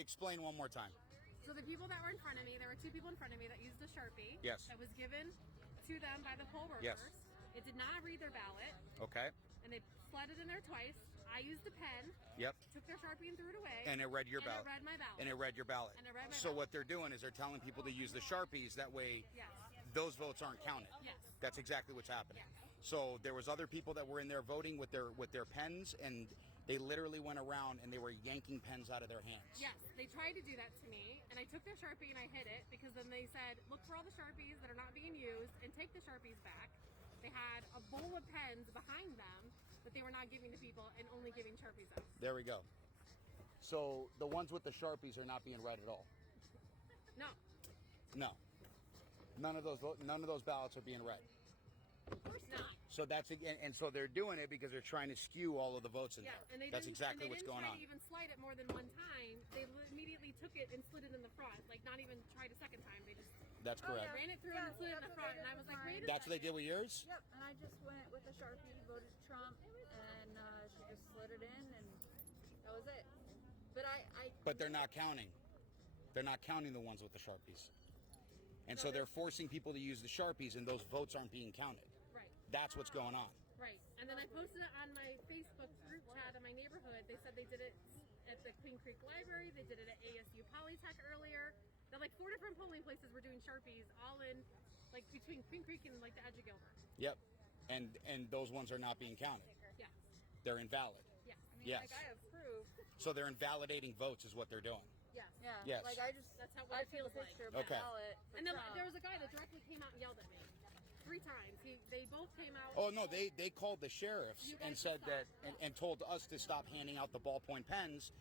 explain one more time. So the people that were in front of me, there were two people in front of me that used a Sharpie. Yes. That was given to them by the poll workers. Yes. It did not read their ballot, Okay. and they slid it in there twice. I used a pen. Yep. Took their Sharpie and threw it away. And it read your ballot. And it read my ballot. And it read your ballot. And it read my So ballot. what they're doing is they're telling people to use the Sharpies. That way, Yes. those votes aren't counted. Yes. That's exactly what's happening. Yes. So there was other people that were in there voting with their pens, and they literally went around and they were yanking pens out of their hands. Yes, they tried to do that to me, and I took their Sharpie and I hid it because then they said, look for all the Sharpies that are not being used and take the Sharpies back. They had a bowl of pens behind them that they were not giving to people and only giving Sharpies out. There we go. So the ones with the Sharpies are not being read at all. No, No. None of those ballots are being read. of course not. So and so they're doing it because they're trying to skew all of the votes in Yeah, there. and they That's didn't, exactly and they what's didn't going try on. to even slide it more than one time. They immediately took it and slid it in the front, like not even tried a second time. They just That's correct. ran it through and slid it in the front, and I was like, wait a That's what they second. did with yours? Yep, and I just went with a Sharpie, voted Trump, and she just slid it in, and that was it. But But they're not counting. They're not counting the ones with the Sharpies. And so they're forcing people to use the Sharpies, and those votes aren't being counted. Right. That's what's going on. Right. And then I posted it on my Facebook group chat in my neighborhood. They said they did it at the Queen Creek Library. They did it at ASU Polytech earlier. They're like 4 different polling places were doing Sharpies all in, like between Queen Creek and like the edge of Gilbert. Yep. And those ones are not being counted. Yes. They're invalid. Yes. I mean, Yes. like I have proof. So they're invalidating votes is what they're doing. Yes. Yeah. Yes. Like I just That's how I it feels took a picture of like. the Okay. ballot. For And then Trump. there was a guy that directly came out and yelled at me 3 times. They both came out. Oh no, they called the sheriffs You and guys said that stop. and told us to stop handing out the ballpoint pens,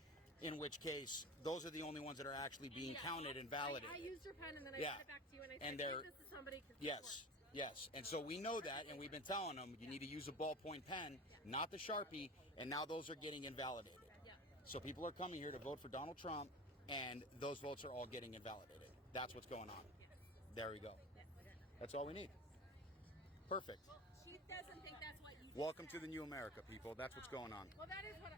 in which case those are the only ones that are actually being Yeah. counted and validated. I used your pen and then I Yeah. sent it back to you and I And said, they're- give this to somebody. 'Cause this Yes, works." yes. And so we know that, and we've been telling them you need to use a ballpoint pen, not the Sharpie, and now those are getting invalidated. Yeah. So people are coming here to vote for Donald Trump, and those votes are all getting invalidated. That's what's going on. Yes. There we go. Yes. That's all we need. Perfect. She doesn't think that's what you Welcome to the new America, people. That's what's going on. Well, that is what.